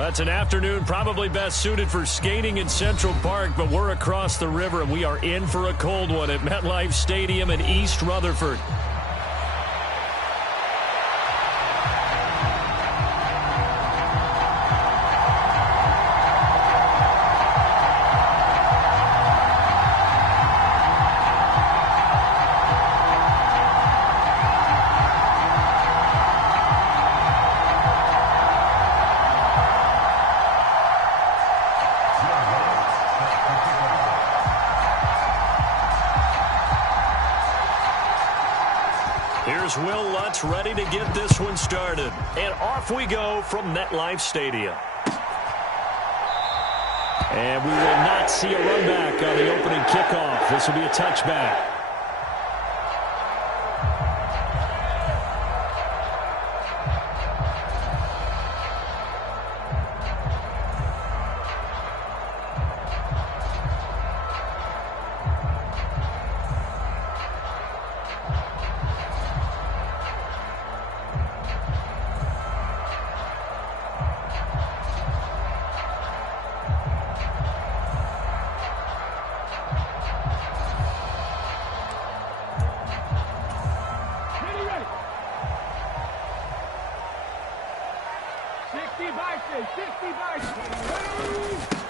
That's an afternoon probably best suited for skating in Central Park, but we're across the river, and we are in for a cold one at MetLife Stadium in East Rutherford. Here's Will Lutz ready to get this one started. And off we go from MetLife Stadium. And we will not see a run back on the opening kickoff. This will be a touchback.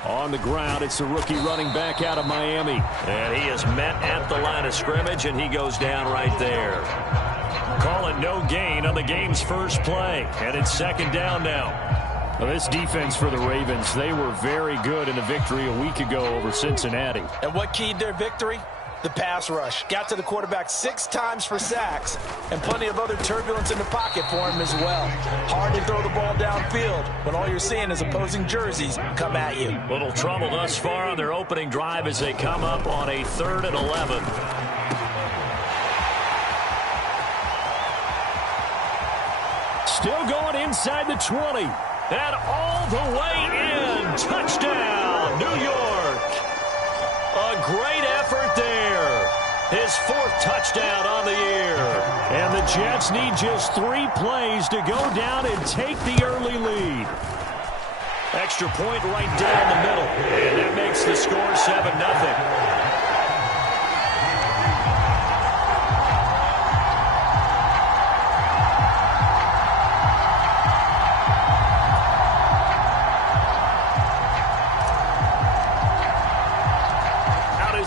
On the ground, it's the rookie running back out of Miami. And he is met at the line of scrimmage, and he goes down right there. Call it no gain on the game's first play. And it's second down now. Well, this defense for the Ravens, they were very good in a victory a week ago over Cincinnati. And what keyed their victory? The pass rush. Got to the quarterback 6 times for sacks, and plenty of other turbulence in the pocket for him as well. Hard to throw the ball downfield when all you're seeing is opposing jerseys come at you. Little trouble thus far on their opening drive as they come up on a 3rd and 11. Still going inside the 20. And all the way in. Touchdown, New York. A great effort there. His 4th touchdown on the year. And the Jets need just 3 plays to go down and take the early lead. Extra point right down the middle. And that makes the score 7-0.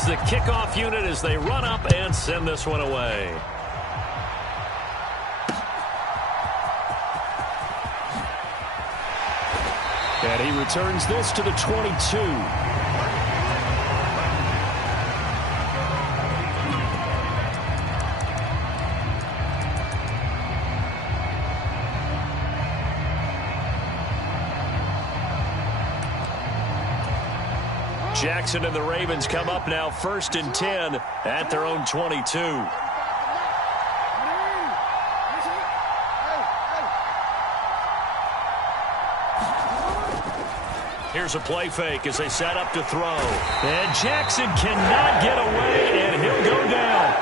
The kickoff unit as they run up and send this one away. And he returns this to the 22. Jackson and the Ravens come up now 1st and 10 at their own 22. Here's a play fake as they set up to throw. And Jackson cannot get away, and he'll go down.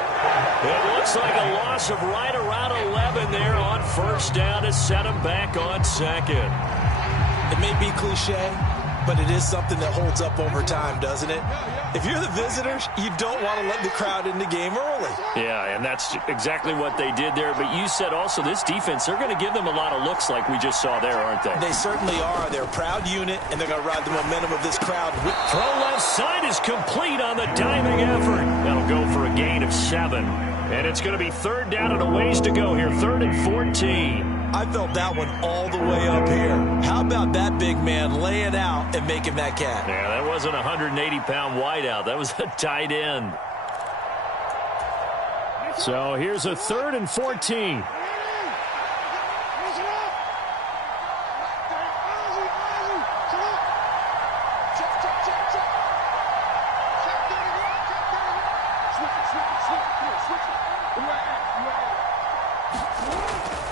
It looks like a loss of right around 11 there on 1st down to set him back on 2nd. It may be cliche, but it is something that holds up over time, doesn't it? If you're the visitors, you don't want to let the crowd in the game early. Yeah, and that's exactly what they did there. But you said also this defense, they're going to give them a lot of looks like we just saw there, aren't they? They certainly are. They're a proud unit, and they're going to ride the momentum of this crowd. Throw left side is complete on the diving effort. That'll go for a gain of 7. And it's going to be 3rd down and a ways to go here, 3rd and 14. I felt that one all the way up here. How about that big man laying out and making that catch? Yeah, that wasn't a 180-pound wideout. That was a tight end. So here's a 3rd and 14.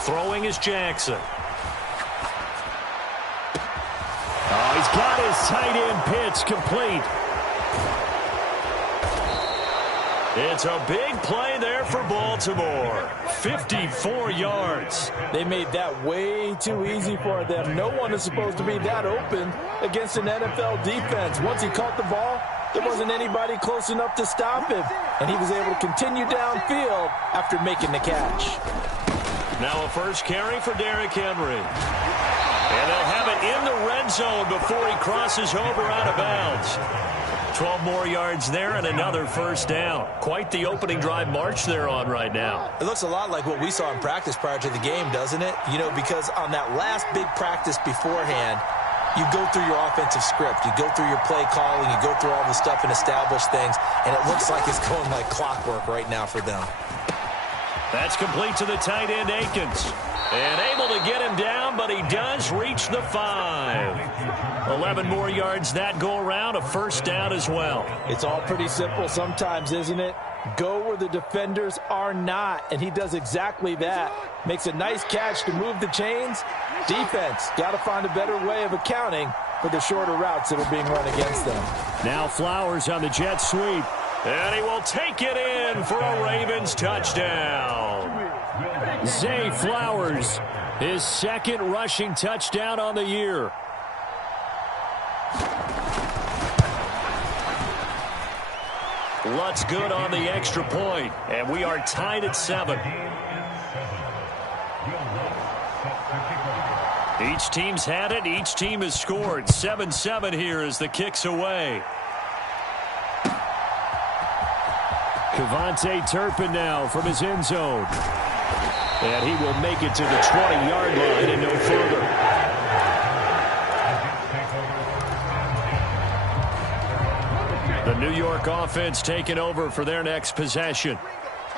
Throwing is Jackson. Oh, he's got his tight end pitch complete. It's a big play there for Baltimore. 54 yards. They made that way too easy for them. No one is supposed to be that open against an NFL defense. Once he caught the ball, there wasn't anybody close enough to stop him. And he was able to continue downfield after making the catch. Now a first carry for Derrick Henry. And they'll have it in the red zone before he crosses over out of bounds. 12 more yards there and another first down. Quite the opening drive march they're on right now. It looks a lot like what we saw in practice prior to the game, doesn't it? You know, because on that last big practice beforehand, you go through your offensive script. You go through your play calling. You go through all the stuff and establish things. And it looks like it's going like clockwork right now for them. That's complete to the tight end, Akins. And able to get him down, but he does reach the 5. 11 more yards that go around, a first down as well. It's all pretty simple sometimes, isn't it? Go where the defenders are not, and he does exactly that. Makes a nice catch to move the chains. Defense, got to find a better way of accounting for the shorter routes that are being run against them. Now Flowers on the jet sweep. And he will take it in for a Ravens touchdown. Zay Flowers, his second rushing touchdown on the year. Lutz good on the extra point, and we are tied at 7. Each team's had it. Each team has scored. 7-7 here as the kick's away. Kevontae Turpin now from his end zone. And he will make it to the 20-yard line and no further. The New York offense taking over for their next possession.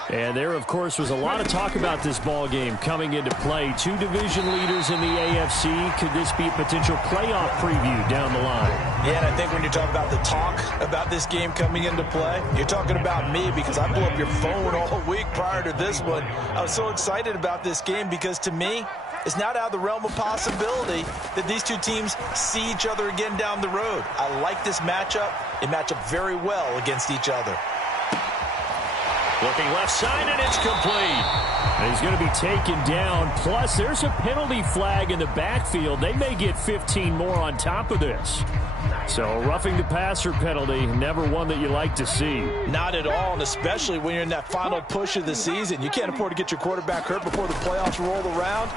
And there, of course, was a lot of talk about this ball game coming into play. 2 division leaders in the AFC. Could this be a potential playoff preview down the line? Yeah, and I think when you talk about the talk about this game coming into play, you're talking about me because I blew up your phone all week prior to this one. I was so excited about this game because, to me, it's not out of the realm of possibility that these two teams see each other again down the road. I like this matchup. They match up very well against each other. Looking left side, and it's complete. And he's going to be taken down. Plus, there's a penalty flag in the backfield. They may get 15 more on top of this. So, roughing the passer penalty, never one that you like to see. Not at all, and especially when you're in that final push of the season. You can't afford to get your quarterback hurt before the playoffs roll around.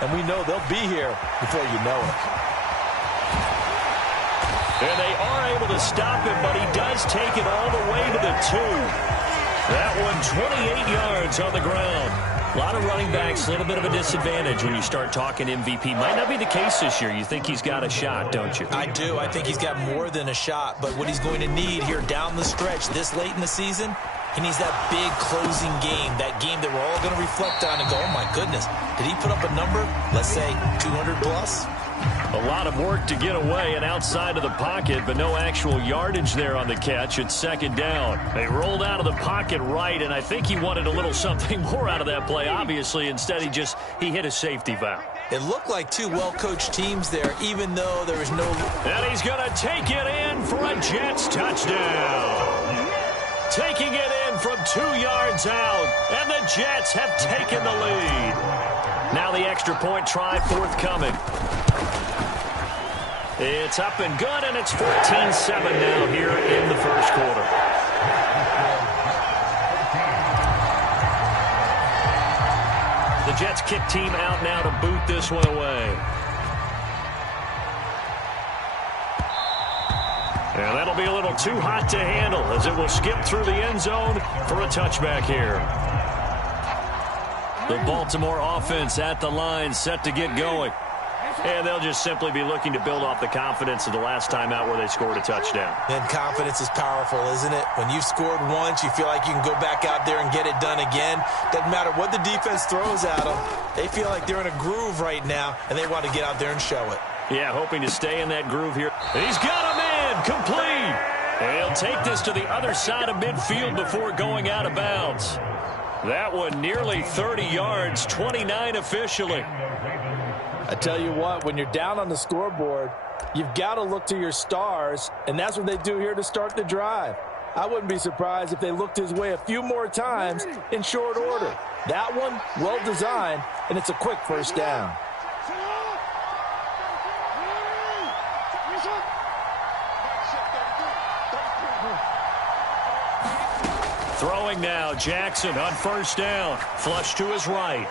And we know they'll be here before you know it. And they are able to stop him, but he does take it all the way to the 2. That one, 28 yards on the ground. A lot of running backs, a little bit of a disadvantage when you start talking MVP. Might not be the case this year. You think he's got a shot, don't you? I do. I think he's got more than a shot. But what he's going to need here down the stretch this late in the season, he needs that big closing game, that game that we're all going to reflect on and go, oh, my goodness, did he put up a number, let's say, 200 plus? A lot of work to get away and outside of the pocket, but no actual yardage there on the catch. It's second down. They rolled out of the pocket right, and I think he wanted a little something more out of that play, obviously. Instead, he hit a safety valve. It looked like 2 well-coached teams there, even though there was no... And he's going to take it in for a Jets touchdown. Taking it in from 2 yards out, and the Jets have taken the lead. Now the extra point try forthcoming. It's up and good, and it's 14-7 now here in the first quarter. The Jets kick team out now to boot this one away. And that'll be a little too hot to handle as it will skip through the end zone for a touchback here. The Baltimore offense at the line set to get going. And they'll just simply be looking to build off the confidence of the last time out where they scored a touchdown. And confidence is powerful, isn't it? When you've scored once, you feel like you can go back out there and get it done again. Doesn't matter what the defense throws at them. They feel like they're in a groove right now, and they want to get out there and show it. Yeah, hoping to stay in that groove here. And he's got him in, complete. And he'll take this to the other side of midfield before going out of bounds. That one nearly 30 yards, 29 officially. I tell you what, when you're down on the scoreboard, you've got to look to your stars, and that's what they do here to start the drive. I wouldn't be surprised if they looked his way a few more times in short order. That one, well designed, and it's a quick first down. Throwing now, Jackson on first down. Flush to his right.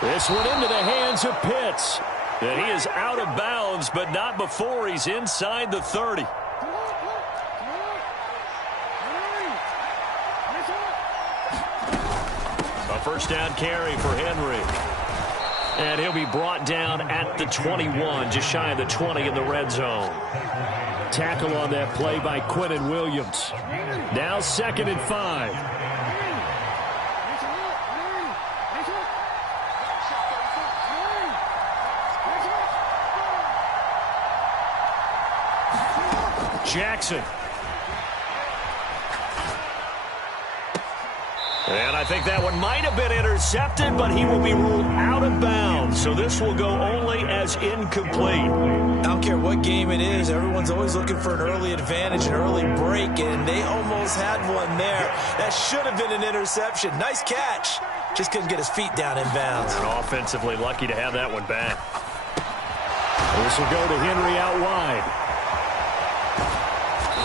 This one into the hands of Pitts. And he is out of bounds, but not before he's inside the 30. A first down carry for Henry. And he'll be brought down at the 21, just shy of the 20 in the red zone. Tackle on that play by Quinnen Williams. Now 2nd and 5. Jackson. And I think that one might have been intercepted, but he will be ruled out of bounds. So this will go only as incomplete. I don't care what game it is. Everyone's always looking for an early advantage, an early break, and they almost had one there. That should have been an interception. Nice catch. Just couldn't get his feet down in bounds. And offensively lucky to have that one back. This will go to Henry out wide.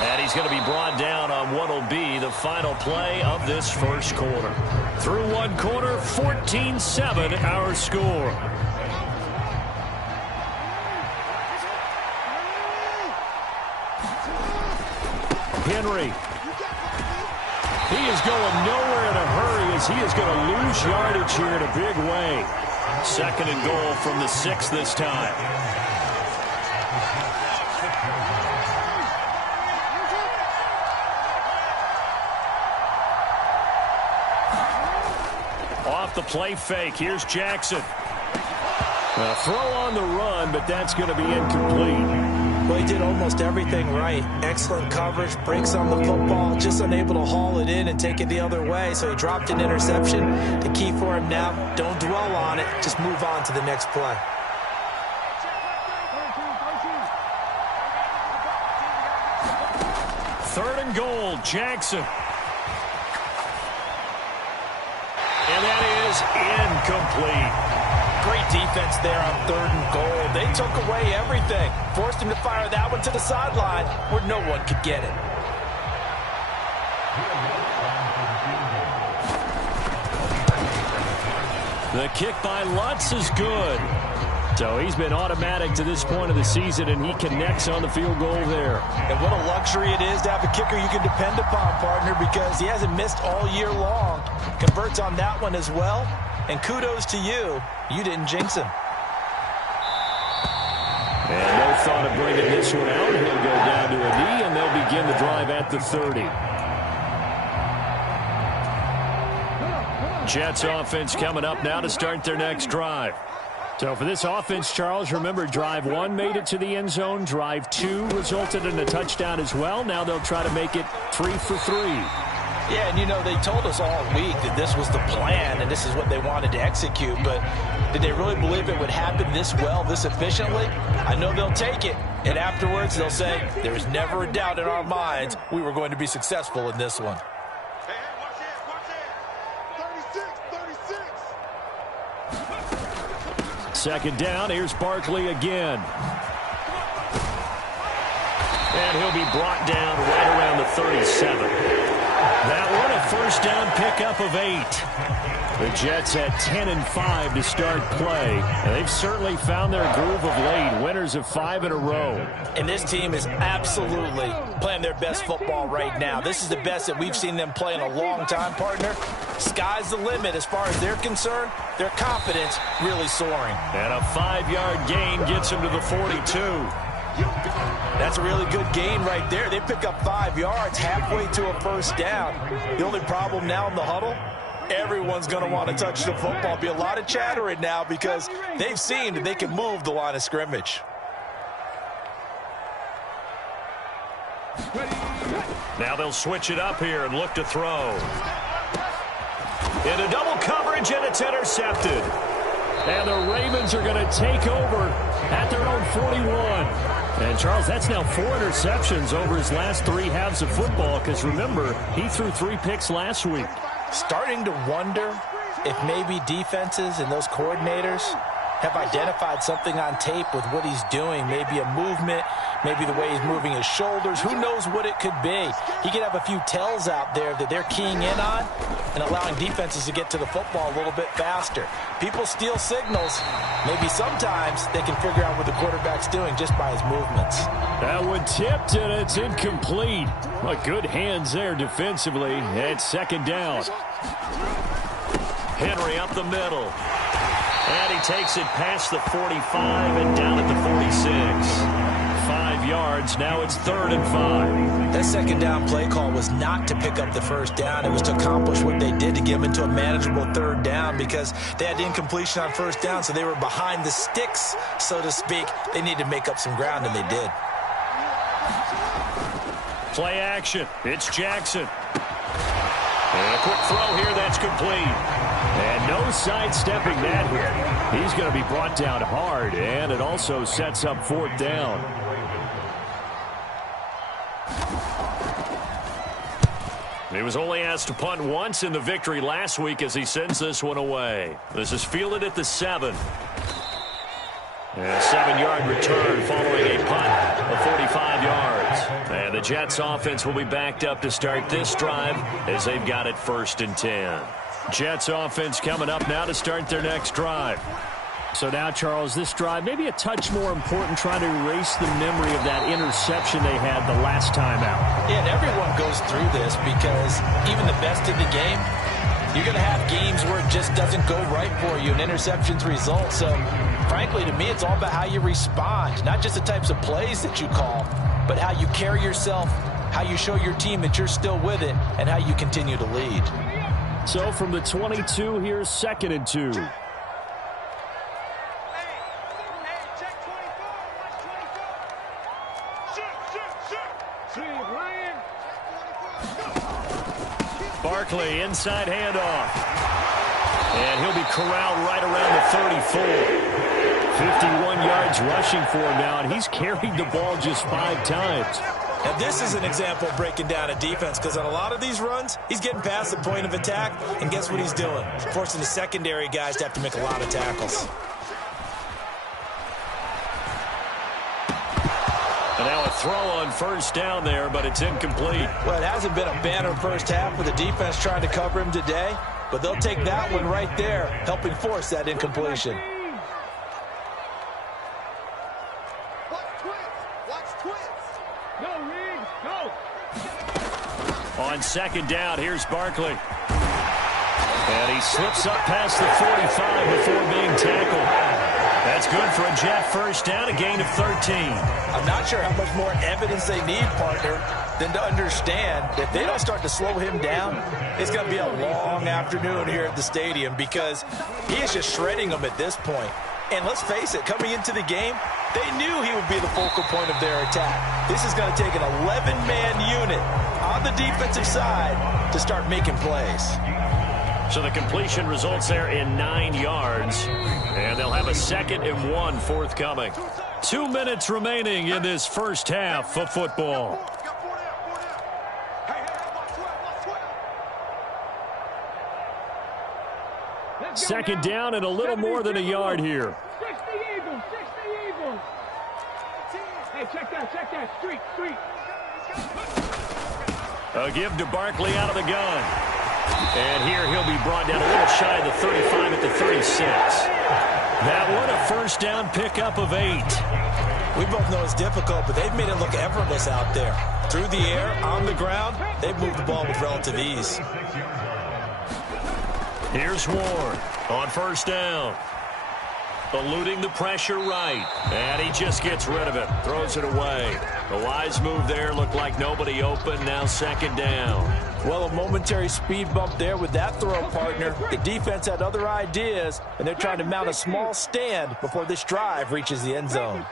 And he's going to be brought down on what will be the final play of this first quarter. Through one quarter, 14-7 our score. Henry. He is going nowhere in a hurry as he is going to lose yardage here in a big way. 2nd and goal from the 6 this time. Off the play fake. Here's Jackson. A throw on the run, but that's going to be incomplete. Well, he did almost everything right. Excellent coverage, breaks on the football, just unable to haul it in and take it the other way. So he dropped an interception. The key for him now, don't dwell on it. Just move on to the next play. Third and goal, Jackson. And that is incomplete. Great defense there on 3rd and goal. They took away everything. Forced him to fire that one to the sideline where no one could get it. The kick by Lutz is good. So he's been automatic to this point of the season, and he connects on the field goal there. And what a luxury it is to have a kicker you can depend upon, partner, because he hasn't missed all year long. Converts on that one as well. And kudos to you. You didn't jinx him. And no thought of bringing this one out. He'll go down to a knee, and they'll begin the drive at the 30. Jets offense coming up now to start their next drive. So for this offense, Charles, remember drive 1 made it to the end zone. Drive 2 resulted in a touchdown as well. Now they'll try to make it 3 for 3. Yeah, and you know, they told us all week that this was the plan and this is what they wanted to execute, but did they really believe it would happen this well, this efficiently? I know they'll take it, and afterwards they'll say, there was never a doubt in our minds we were going to be successful in this one. Hey, watch it. 36. 2nd down, here's Barkley again. And he'll be brought down right around the 37. That one, a first down pickup of 8. The Jets at 10 and 5 to start play. And they've certainly found their groove of late. Winners of 5 in a row. And this team is absolutely playing their best football right now. This is the best that we've seen them play in a long time, partner. Sky's the limit as far as they're concerned. Their confidence really soaring. And a 5-yard gain gets them to the 42. That's a really good gain right there. They pick up 5 yards halfway to a first down. The only problem now in the huddle, everyone's going to want to touch the football. Be a lot of chattering now because they've seen that they can move the line of scrimmage. Now they'll switch it up here and look to throw. Into double coverage, and it's intercepted. And the Ravens are going to take over at their own 41. And, Charles, that's now 4 interceptions over his last 3 halves of football because, remember, he threw 3 picks last week. Starting to wonder if maybe defenses and those coordinators have identified something on tape with what he's doing. Maybe a movement, maybe the way he's moving his shoulders. Who knows what it could be? He could have a few tells out there that they're keying in on and allowing defenses to get to the football a little bit faster. People steal signals. Maybe sometimes they can figure out what the quarterback's doing just by his movements. That one tipped, and it's incomplete. Well, good hands there defensively. It's second down. Henry up the middle. And he takes it past the 45 and down at the 46. 5 yards. Now it's 3rd and 5. That second down play call was not to pick up the first down. It was to accomplish what they did to get them into a manageable 3rd down because they had incompletion on first down, so they were behind the sticks, so to speak. They needed to make up some ground, and they did. Play action. It's Jackson. And a quick throw here. That's complete. And no sidestepping that hit. He's going to be brought down hard, and it also sets up 4th down. He was only asked to punt once in the victory last week as he sends this one away. This is fielded at the 7. And a 7-yard return following a punt of 45 yards. And the Jets offense will be backed up to start this drive as they've got it 1st and 10. Jets offense coming up now to start their next drive. So now, Charles, this drive maybe a touch more important, trying to erase the memory of that interception they had the last time out. Yeah, and everyone goes through this because even the best in the game, you're going to have games where it just doesn't go right for you and interceptions result. So, frankly, to me, it's all about how you respond, not just the types of plays that you call, but how you carry yourself, how you show your team that you're still with it, and how you continue to lead. So from the 22, here's 2nd and 2. Barkley, inside handoff. And he'll be corralled right around the 34. 51 yards rushing for him now, and he's carried the ball just 5 times. Now, this is an example of breaking down a defense because on a lot of these runs, he's getting past the point of attack, and guess what he's doing? Forcing the secondary guys to have to make a lot of tackles. And now a throw on 1st down there, but it's incomplete. Well, it hasn't been a banner first half with the defense trying to cover him today, but they'll take that one right there, helping force that incompletion. On 2nd down, here's Barkley. And he slips up past the 45 before being tackled. That's good for a Jet 1st down, a gain of 13. I'm not sure how much more evidence they need, partner, than to understand that if they don't start to slow him down, it's going to be a long afternoon here at the stadium because he is just shredding them at this point. And let's face it, coming into the game, they knew he would be the focal point of their attack. This is going to take an 11-man unit on the defensive side to start making plays. So the completion results there in 9 yards. And they'll have a 2nd and 1 forthcoming. 2 minutes remaining in this first half of football. Second down and a little more than a yard here. Hey, check that. Street. A give to Barkley out of the gun. And here he'll be brought down a little shy of the 35 at the 36. That one a 1st down pickup of 8. We both know it's difficult, but they've made it look effortless out there. Through the air, on the ground, they've moved the ball with relative ease. Here's Ward on 1st down. Eluding the pressure right. And he just gets rid of it. Throws it away. A wise move there. Looked like nobody open. Now 2nd down. Well, a momentary speed bump there with that throw, partner. The defense had other ideas, and they're trying to mount a small stand before this drive reaches the end zone.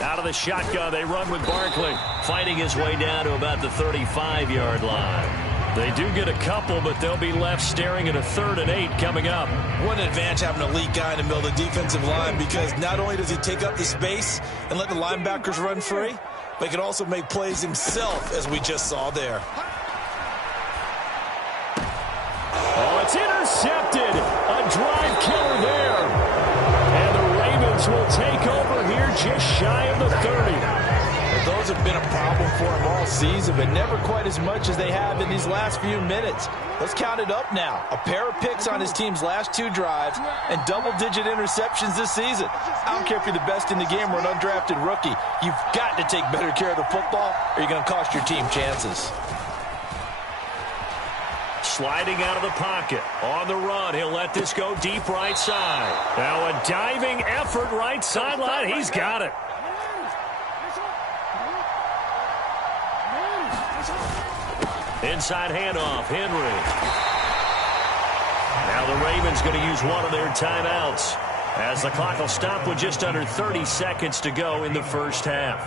Out of the shotgun, they run with Barkley. Fighting his way down to about the 35-yard line. They do get a couple, but they'll be left staring at a 3rd and 8 coming up. What an advantage having an elite guy in the middle of the defensive line, because not only does he take up the space and let the linebackers run free, but he can also make plays himself, as we just saw there. Oh, it's intercepted. A drive killer there. And the Ravens will take over here just shy of the 30. Well, those have been a problem for him all season, but never quite as much as they have in these last few minutes. Let's count it up now. A pair of picks on his team's last 2 drives and double-digit interceptions this season. I don't care if you're the best in the game or an undrafted rookie. You've got to take better care of the football, or you're going to cost your team chances. Sliding out of the pocket. On the run, he'll let this go deep right side. Now a diving effort right sideline. He's got it. Inside handoff, Henry. Now the Ravens going to use one of their timeouts, as the clock will stop with just under 30 seconds to go in the first half.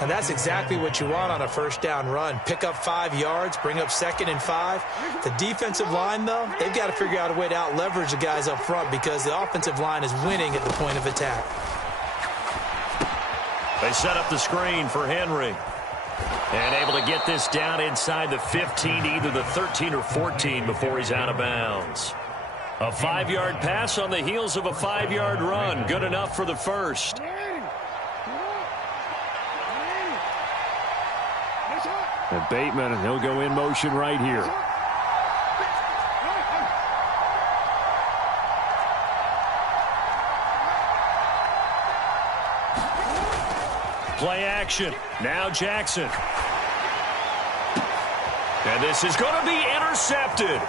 And that's exactly what you want on a first down run. Pick up 5 yards, bring up 2nd and 5. The defensive line, though, they've got to figure out a way to out-leverage the guys up front, because the offensive line is winning at the point of attack. They set up the screen for Henry. And able to get this down inside the 15, either the 13 or 14 before he's out of bounds. A 5-yard pass on the heels of a 5-yard run. Good enough for the first. And Bateman, he'll go in motion right here. Play action. Now Jackson. And this is going to be intercepted.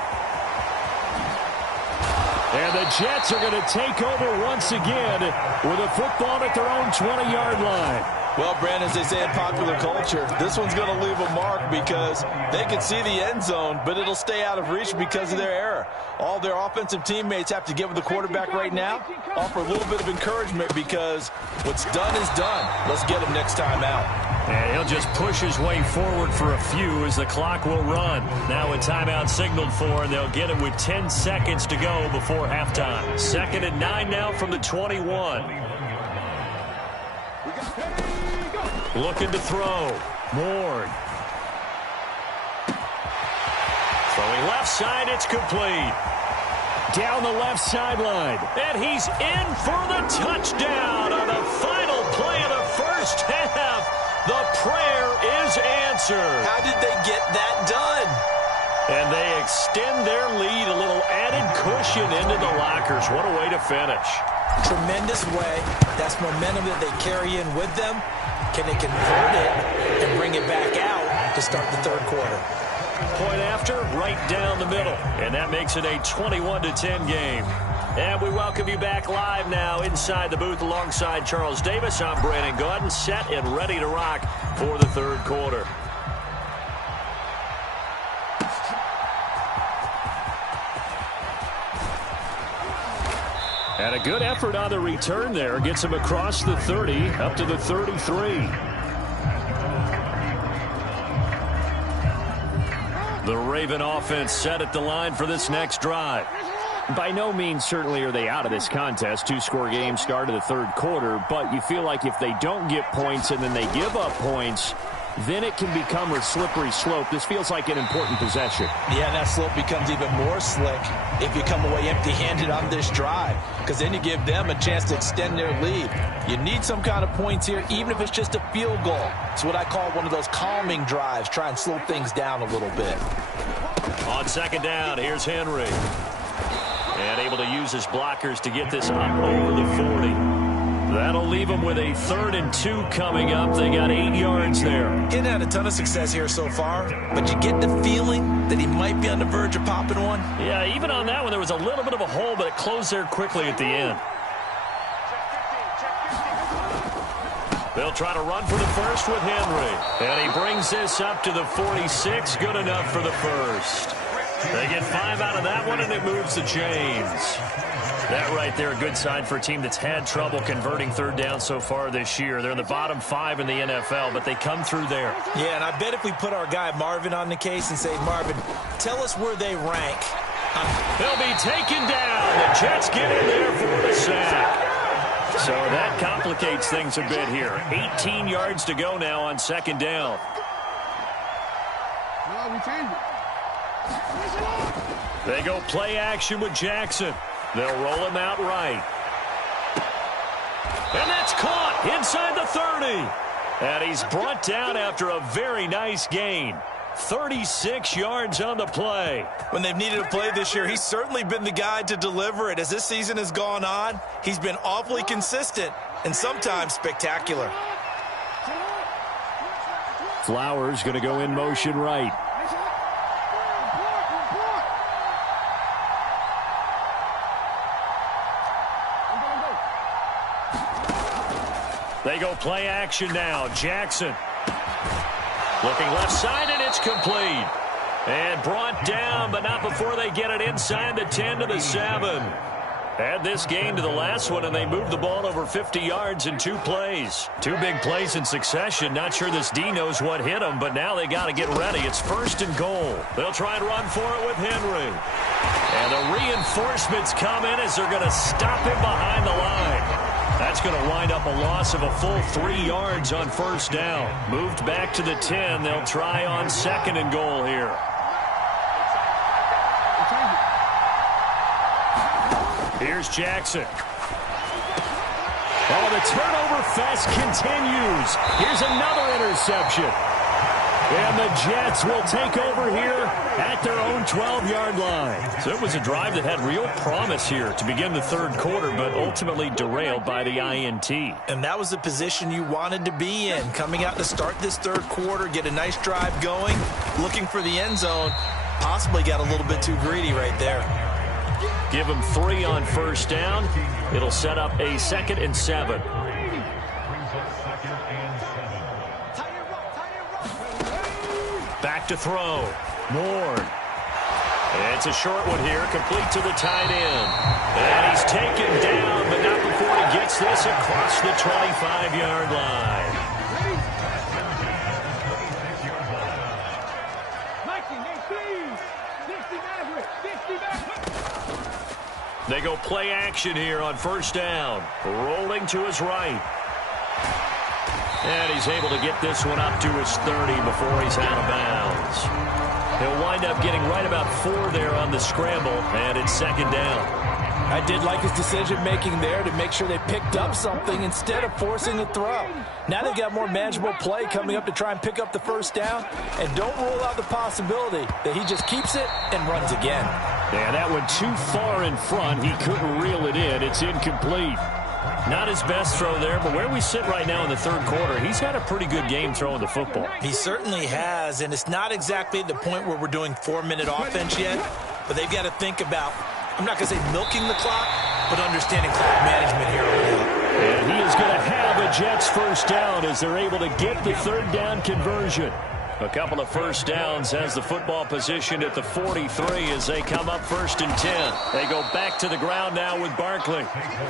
And the Jets are going to take over once again with a football at their own 20-yard line. Well, Brandon, as they say in popular culture, this one's going to leave a mark, because they can see the end zone, but it'll stay out of reach because of their error. All their offensive teammates have to get with the quarterback right now, offer a little bit of encouragement, because what's done is done. Let's get him next time out. And he'll just push his way forward for a few as the clock will run. Now a timeout signaled for, and they'll get it with 10 seconds to go before halftime. 2nd and 9 now from the 21. Looking to throw. Ward. Throwing left side, it's complete. Down the left sideline. And he's in for the touchdown on the final play of the first half. The prayer is answered. How did they get that done? And they extend their lead, a little added cushion into the lockers. What a way to finish. Tremendous way. That's momentum that they carry in with them. Can they convert it and bring it back out to start the 3rd quarter? Point after, right down the middle. And that makes it a 21-10 game. And we welcome you back live now inside the booth alongside Charles Davis. I'm Brandon Gaudin, set and ready to rock for the 3rd quarter. And a good effort on the return there. Gets him across the 30, up to the 33. The Raven offense set at the line for this next drive. By no means certainly are they out of this contest. 2-score game start of the 3rd quarter, but you feel like if they don't get points and then they give up points, then it can become a slippery slope. This feels like an important possession. Yeah, and that slope becomes even more slick if you come away empty-handed on this drive, because then you give them a chance to extend their lead. You need some kind of points here, even if it's just a field goal. It's what I call one of those calming drives. Try and slow things down a little bit. On 2nd down, here's Henry. And able to use his blockers to get this up over the 40. That'll leave them with a 3rd and 2 coming up. They got 8 yards there. He's had a ton of success here so far, but you get the feeling that he might be on the verge of popping one. Yeah, even on that one, there was a little bit of a hole, but it closed there quickly at the end. They'll try to run for the first with Henry. And he brings this up to the 46. Good enough for the first. They get 5 out of that one, and it moves the chains. That right there, a good sign for a team that's had trouble converting third down so far this year. They're in the bottom 5 in the NFL, but they come through there. Yeah, and I bet if we put our guy Marvin on the case and say, Marvin, tell us where they rank. They'll be taken down. The Jets get in there for the sack. So that complicates things a bit here. 18 yards to go now on second down. They go play action with Jackson. They'll roll him out right. And that's caught inside the 30. And he's brought down after a very nice gain. 36 yards on the play. When they've needed a play this year, he's certainly been the guy to deliver it. As this season has gone on, he's been awfully consistent and sometimes spectacular. Flowers going to go in motion right. They go play action now. Jackson looking left side, and it's complete. And brought down, but not before they get it inside the 10 to the 7. Add this game to the last one, and they moved the ball over 50 yards in 2 plays. 2 big plays in succession. Not sure this D knows what hit them, but now they got to get ready. It's 1st and goal. They'll try and run for it with Henry. And the reinforcements come in as they're going to stop him behind the line. That's going to wind up a loss of a full 3 yards on 1st down. Moved back to the 10. They'll try on 2nd and goal here. Here's Jackson. Oh, the turnover fest continues. Here's another interception. And the Jets will take over here at their own 12-yard line. So it was a drive that had real promise here to begin the 3rd quarter, but ultimately derailed by the INT. And that was the position you wanted to be in. Coming out to start this 3rd quarter, get a nice drive going, looking for the end zone. Possibly got a little bit too greedy right there. Give them 3 on 1st down. It'll set up a 2nd and 7. Back to throw. Ward. It's a short one here, complete to the tight end. And he's taken down, but not before he gets this across the 25-yard line. They go play action here on 1st down. Rolling to his right. And he's able to get this one up to his 30 before he's out of bounds. He'll wind up getting right about 4 there on the scramble, and it's 2nd down. I did like his decision-making there to make sure they picked up something instead of forcing the throw. Now they've got more manageable play coming up to try and pick up the 1st down, and don't rule out the possibility that he just keeps it and runs again. Yeah, that one too far in front. He couldn't reel it in. It's incomplete. Not his best throw there, but where we sit right now in the 3rd quarter, he's had a pretty good game throwing the football. He certainly has, and it's not exactly the point where we're doing 4-minute offense yet, but they've got to think about, I'm not going to say milking the clock, but understanding clock management here on out. And he is going to have a Jets 1st down as they're able to get the 3rd down conversion. A couple of 1st downs has the football positioned at the 43 as they come up 1st and 10. They go back to the ground now with Barkley.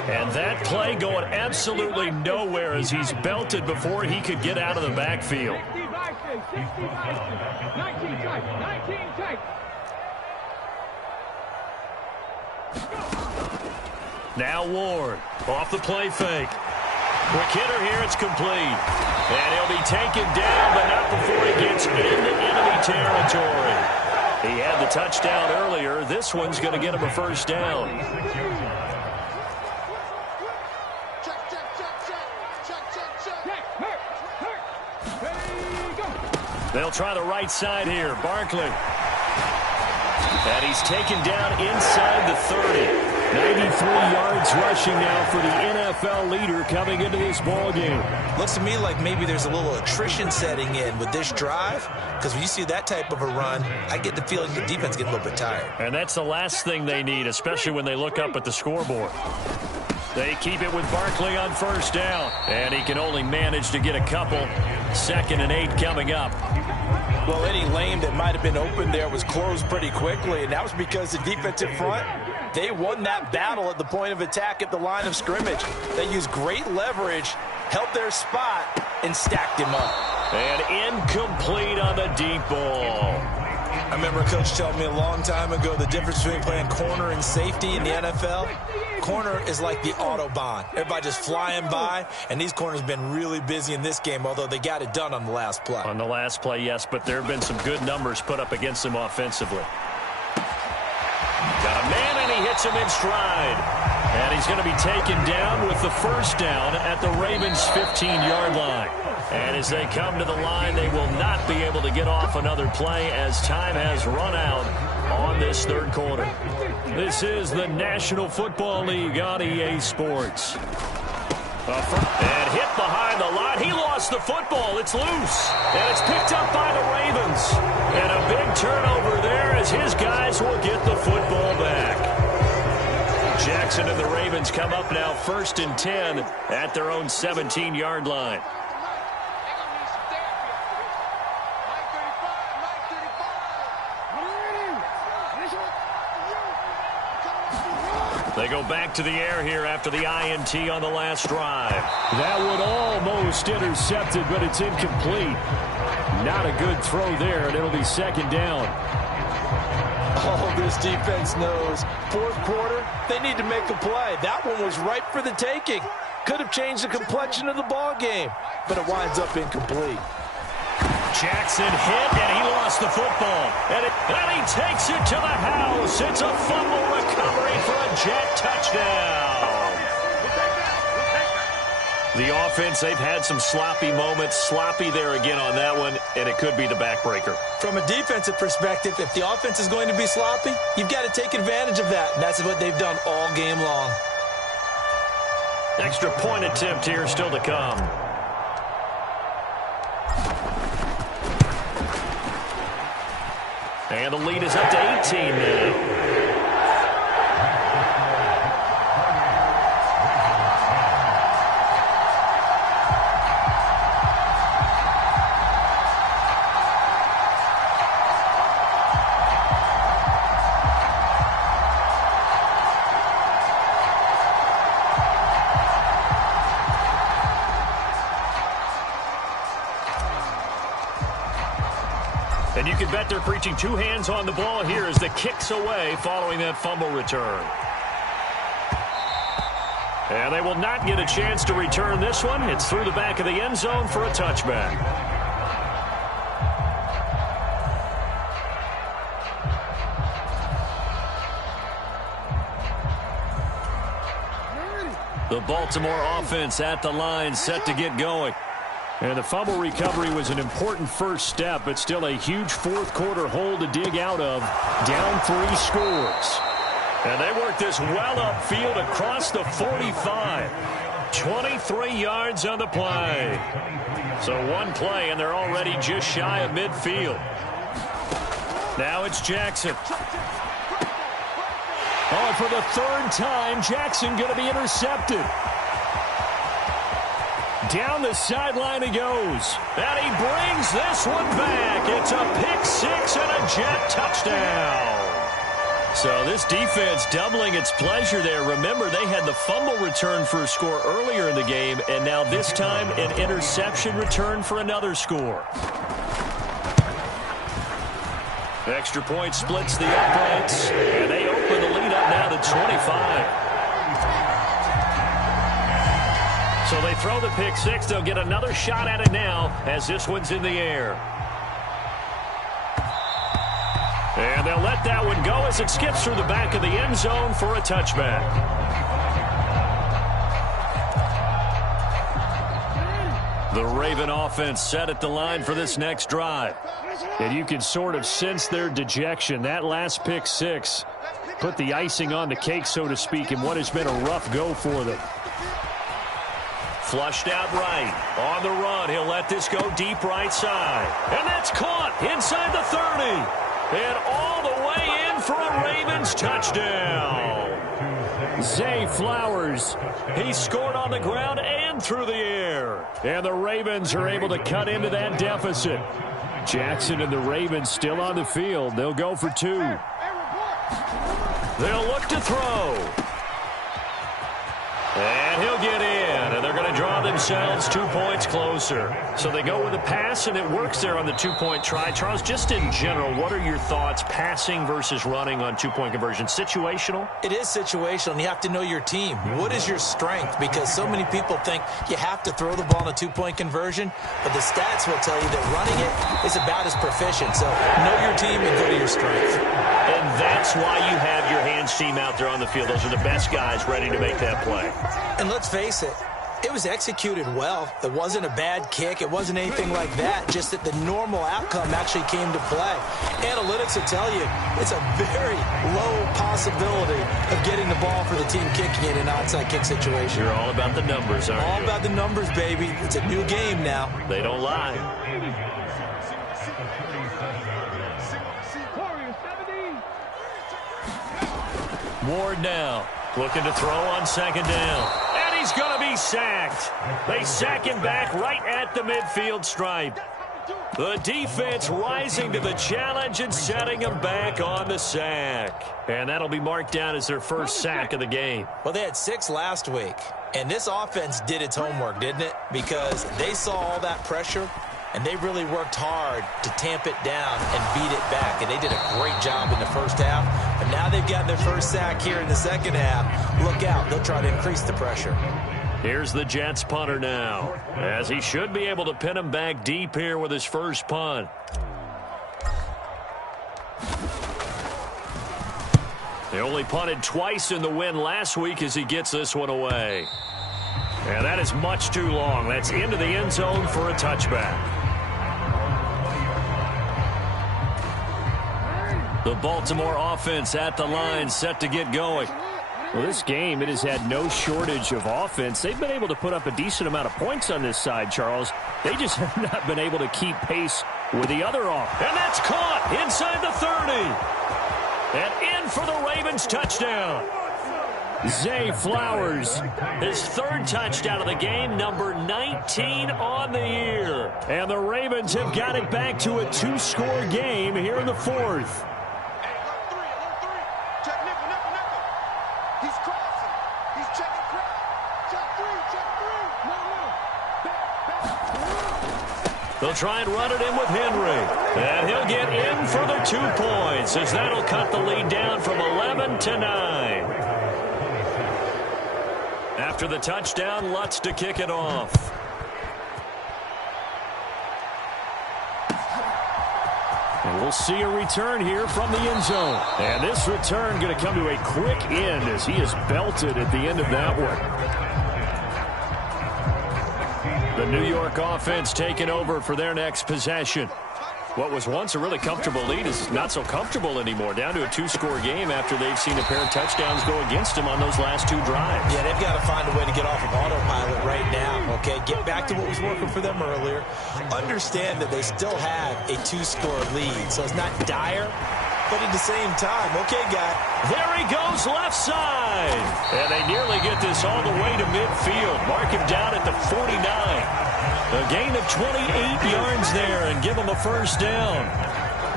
And that play going absolutely nowhere as he's belted before he could get out of the backfield. Now Ward off the play fake. Quick hitter here, it's complete. And he'll be taken down, but not before he gets into enemy territory. He had the touchdown earlier. This one's going to get him a 1st down. They'll try the right side here. Barkley. And he's taken down inside the 30. 93 yards rushing now for the NFL leader coming into this ballgame. Looks to me like maybe there's a little attrition setting in with this drive, because when you see that type of a run, I get the feeling the defense gets a little bit tired. And that's the last thing they need, especially when they look up at the scoreboard. They keep it with Barkley on 1st down, and he can only manage to get a couple. 2nd and 8 coming up. Well, any lane that might have been open there was closed pretty quickly, and that was because the defensive front, they won that battle at the point of attack at the line of scrimmage. They used great leverage, held their spot, and stacked him up. And incomplete on the deep ball. I remember Coach telling me a long time ago the difference between playing corner and safety in the NFL. Corner is like the Autobahn. Everybody just flying by, and these corners have been really busy in this game, although they got it done on the last play. On the last play, yes, but there have been some good numbers put up against them offensively. Got a man, and he hits him in stride. And he's going to be taken down with the first down at the Ravens' 15-yard line. And as they come to the line, they will not be able to get off another play as time has run out on this third quarter. This is the National Football League on EA Sports. And hit behind the line. He lost the football. It's loose. And it's picked up by the Ravens. And a big turnover there as his guys will get the football back. Jackson and the Ravens come up now 1st and 10 at their own 17-yard line. They go back to the air here after the INT on the last drive. That would almost intercept it, but it's incomplete. Not a good throw there, and it'll be 2nd down. Oh, this defense knows. 4th quarter, they need to make a play. That one was ripe for the taking. Could have changed the complexion of the ball game, but it winds up incomplete. Jackson hit, and he lost the football. And he takes it to the house. It's a fumble recovery for a Jet touchdown. The offense, they've had some sloppy moments. Sloppy there again on that one, and it could be the backbreaker. From a defensive perspective, if the offense is going to be sloppy, you've got to take advantage of that. And that's what they've done all game long. Extra point attempt here still to come. And the lead is up to 18 now. And you can bet they're preaching 2 hands on the ball here as the kick's away following that fumble return. And they will not get a chance to return this one. It's through the back of the end zone for a touchback. The Baltimore offense at the line set to get going. And the fumble recovery was an important first step, but still a huge 4th quarter hole to dig out of. Down 3 scores. And they work this well upfield across the 45. 23 yards on the play. So 1 play, and they're already just shy of midfield. Now it's Jackson. Oh, and for the 3rd time, Jackson going to be intercepted. Down the sideline he goes. And he brings this one back. It's a pick 6 and a Jet touchdown. So this defense doubling its pleasure there. Remember, they had the fumble return for a score earlier in the game, and now this time an interception return for another score. Extra point splits the uprights, and they open the lead up now to 25. So they throw the pick 6. They'll get another shot at it now as this one's in the air. And they'll let that one go as it skips through the back of the end zone for a touchback. The Raven offense set at the line for this next drive. And you can sort of sense their dejection. That last pick 6 put the icing on the cake, so to speak, in what has been a rough go for them. Flushed out right. On the run, he'll let this go deep right side. And that's caught inside the 30. And all the way in for a Ravens touchdown. Zay Flowers, he scored on the ground and through the air. And the Ravens are able to cut into that deficit. Jackson and the Ravens still on the field. They'll go for 2. They'll look to throw. And he'll get in, and they're going to draw themselves 2 points closer. So they go with a pass, and it works there on the 2-point try. Charles, just in general, what are your thoughts passing versus running on 2-point conversion? Situational? It is situational, and you have to know your team. What is your strength? Because so many people think you have to throw the ball in a 2-point conversion, but the stats will tell you that running it is about as proficient. So know your team and go to your strength. And that's why you have your hands team out there on the field. Those are the best guys ready to make that play. And let's face it, it was executed well. It wasn't a bad kick. It wasn't anything like that. Just that the normal outcome actually came to play. Analytics will tell you it's a very low possibility of getting the ball for the team kicking it in an onside kick situation. You're all about the numbers, aren't you? All about the numbers, baby. It's a new game now. They don't lie. Ward now, looking to throw on 2nd down. And he's going to be sacked. They sack him back right at the midfield stripe. The defense rising to the challenge and setting him back on the sack. And that'll be marked down as their first sack of the game. Well, they had 6 last week. And this offense did its homework, didn't it? Because they saw all that pressure, and they really worked hard to tamp it down and beat it back. And they did a great job in the first half. But now they've got their first sack here in the second half. Look out. They'll try to increase the pressure. Here's the Jets punter now, as he should be able to pin him back deep here with his first punt. They only punted twice in the win last week as he gets this one away. And that is much too long. That's into the end zone for a touchback. The Baltimore offense at the line, set to get going. Well, this game, it has had no shortage of offense. They've been able to put up a decent amount of points on this side, Charles. They just have not been able to keep pace with the other offense. And that's caught inside the 30. And in for the Ravens touchdown. Zay Flowers, his 3rd touchdown of the game, number 19 on the year. And the Ravens have got it back to a 2-score game here in the 4th. They'll try and run it in with Henry. And he'll get in for the 2 points, as that'll cut the lead down from 11 to 9. After the touchdown, Lutz to kick it off. And we'll see a return here from the end zone. And this return going to come to a quick end as he is belted at the end of that one. The New York offense taking over for their next possession. What was once a really comfortable lead is not so comfortable anymore. Down to a 2-score game after they've seen a pair of touchdowns go against them on those last 2 drives. Yeah, they've got to find a way to get off of autopilot right now, okay? Get back to what was working for them earlier. Understand that they still have a 2-score lead, so it's not dire, but at the same time, okay, guy. There he goes, left side. And they nearly get this all the way to midfield. Mark him down at the 49. A gain of 28 yards there and give them a first down.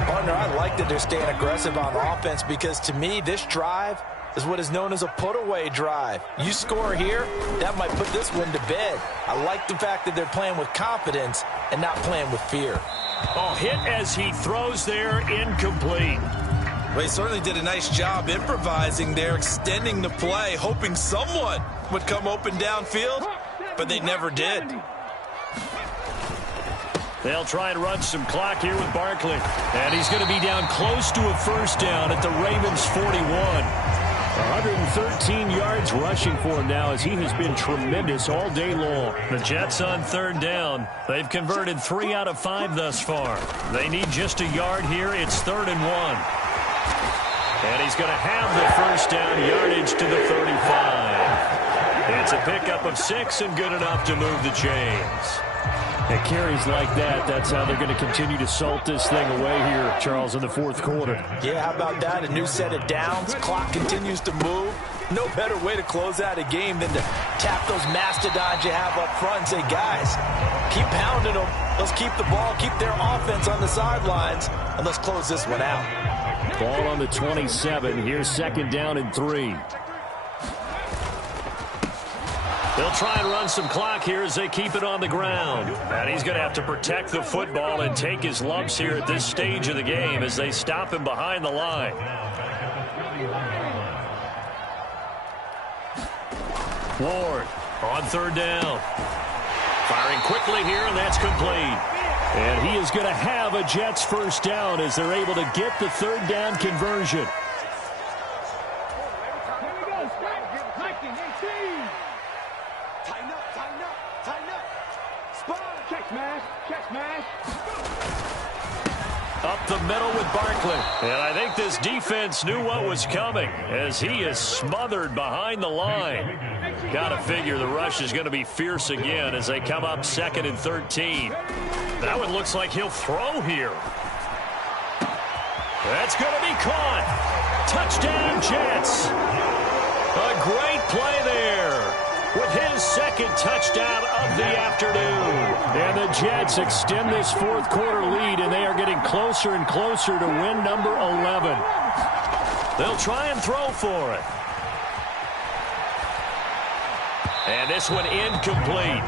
Partner, I like that they're staying aggressive on offense because to me, this drive is what is known as a put-away drive. You score here, that might put this one to bed. I like the fact that they're playing with confidence and not playing with fear. Oh, hit as he throws there, incomplete. Well, he certainly did a nice job improvising there, extending the play, hoping someone would come open downfield, but they never did. They'll try and run some clock here with Barkley. And he's going to be down close to a first down at the Ravens' 41. 113 yards rushing for him now as he has been tremendous all day long. The Jets on 3rd down. They've converted 3 out of 5 thus far. They need just a yard here. It's 3rd and 1. And he's going to have the first down, yardage to the 35. It's a pickup of 6 and good enough to move the chains. At carries like that, that's how they're going to continue to salt this thing away here, Charles, in the 4th quarter. Yeah, how about that? A new set of downs. Clock continues to move. No better way to close out a game than to tap those mastodons you have up front and say, guys, keep pounding them. Let's keep the ball, keep their offense on the sidelines, and let's close this one out. Ball on the 27. Here's 2nd down and 3. They'll try and run some clock here as they keep it on the ground. And he's going to have to protect the football and take his lumps here at this stage of the game as they stop him behind the line. Ward on 3rd down. Firing quickly here, and that's complete. And he is going to have a Jets 1st down as they're able to get the 3rd down conversion. Up the middle with Barkley. And I think this defense knew what was coming as he is smothered behind the line. Got to figure the rush is going to be fierce again as they come up 2nd and 13. That one looks like he'll throw here. That's going to be caught. Touchdown, Jets. A great play there with his 2nd touchdown of the afternoon. And the Jets extend this 4th quarter lead, and they are getting closer and closer to win number 11. They'll try and throw for it. And this one incomplete.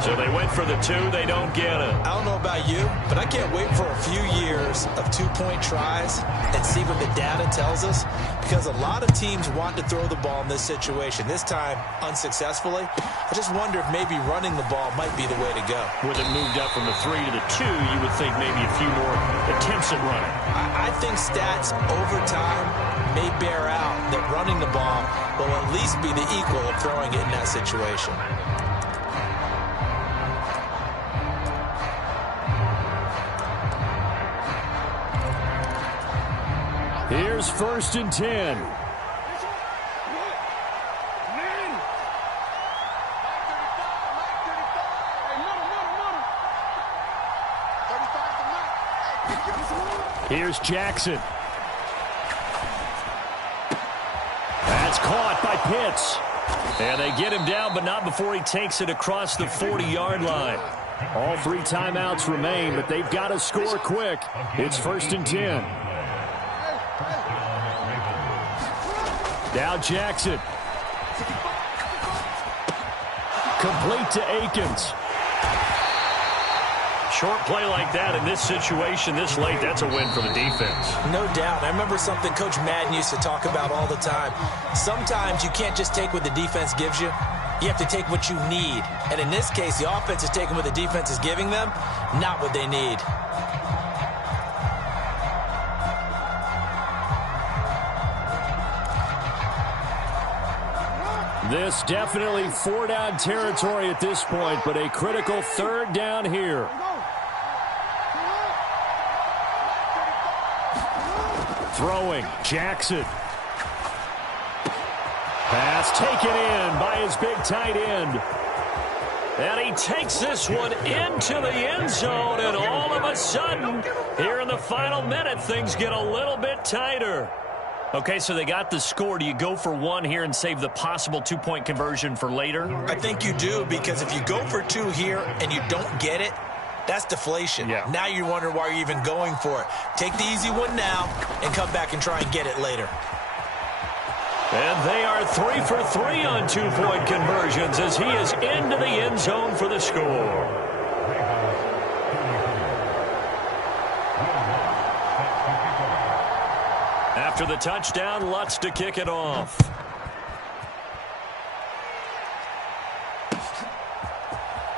So they went for the 2. They don't get it. I don't know about you, but I can't wait for a few years of 2-point tries and see what the data tells us, because a lot of teams want to throw the ball in this situation. This time, unsuccessfully. I just wonder if maybe running the ball might be the way to go. With it moved up from the 3 to the 2, you would think maybe a few more attempts at running. I think stats over time may bear out that running the ball will at least be the equal of throwing it in that situation. Here's 1st and 10. Here's Jackson. That's caught by Pitts. And they get him down, but not before he takes it across the 40-yard line. All 3 timeouts remain, but they've got to score quick. It's 1st and 10. Now Jackson. Complete to Akins. Short play like that in this situation this late, that's a win for the defense. No doubt. I remember something Coach Madden used to talk about all the time. Sometimes you can't just take what the defense gives you. You have to take what you need. And in this case, the offense is taking what the defense is giving them, not what they need. This definitely 4-down territory at this point, but a critical 3rd down here. Throwing, Jackson. Pass taken in by his big tight end. And he takes this one into the end zone, and all of a sudden, here in the final minute, things get a little bit tighter. Okay, so they got the score. Do you go for 1 here and save the possible 2-point conversion for later? I think you do, because if you go for 2 here and you don't get it, that's deflation. Yeah. Now you wonder why you're even going for it. Take the easy one now and come back and try and get it later. And they are 3 for 3 on 2-point conversions as he is into the end zone for the score. After the touchdown, Lutz to kick it off.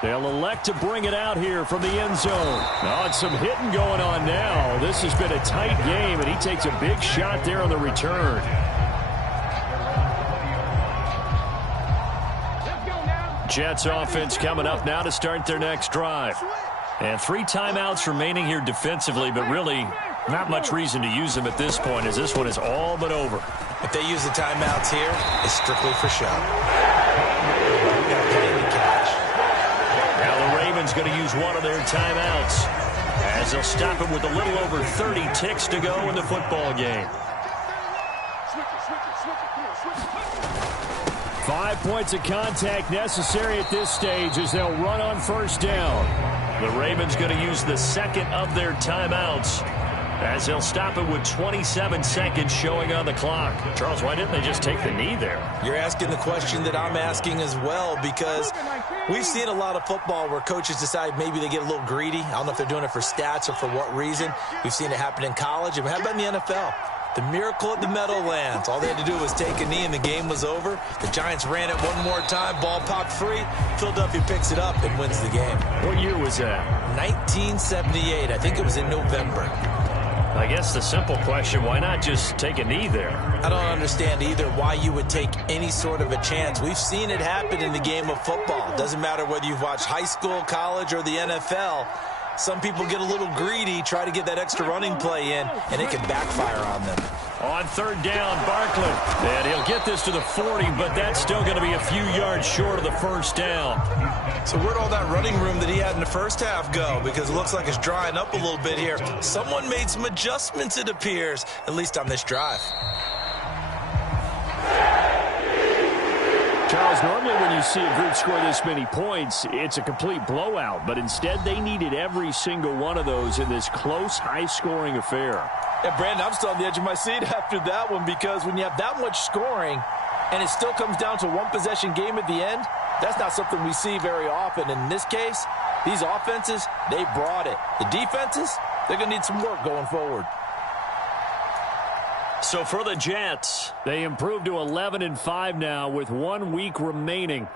They'll elect to bring it out here from the end zone. Oh, it's some hitting going on now. This has been a tight game, and he takes a big shot there on the return. Jets offense coming up now to start their next drive. And 3 timeouts remaining here defensively, but really not much reason to use them at this point, as this one is all but over. If they use the timeouts here, it's strictly for show. Now the Ravens going to use one of their timeouts, as they'll stop it with a little over 30 ticks to go in the football game. 5 points of contact necessary at this stage as they'll run on first down. The Ravens going to use the second of their timeouts as they'll stop it with 27 seconds showing on the clock. Charles, why didn't they just take the knee there? You're asking the question that I'm asking as well, because we've seen a lot of football where coaches decide maybe they get a little greedy. I don't know if they're doing it for stats or for what reason. We've seen it happen in college. And how about in the NFL? The miracle at the Meadowlands. All they had to do was take a knee and the game was over. The Giants ran it one more time. Ball popped free. Philadelphia picks it up and wins the game. What year was that? 1978. I think it was in November. I guess the simple question, why not just take a knee there? I don't understand either why you would take any sort of a chance. We've seen it happen in the game of football. It doesn't matter whether you've watched high school, college, or the NFL. Some people get a little greedy, try to get that extra running play in, and it can backfire on them. On third down, Barkley. And he'll get this to the 40, but that's still going to be a few yards short of the first down. So where'd all that running room that he had in the first half go? Because it looks like it's drying up a little bit here. Someone made some adjustments, it appears, at least on this drive. Charles, normally when you see a group score this many points, it's a complete blowout. But instead, they needed every single one of those in this close, high-scoring affair. Yeah, Brandon, I'm still on the edge of my seat after that one, because when you have that much scoring and it still comes down to one-possession game at the end, that's not something we see very often. In this case, these offenses, they brought it. The defenses, they're going to need some work going forward. So for the Jets, they improved to 11-5 now with 1 week remaining.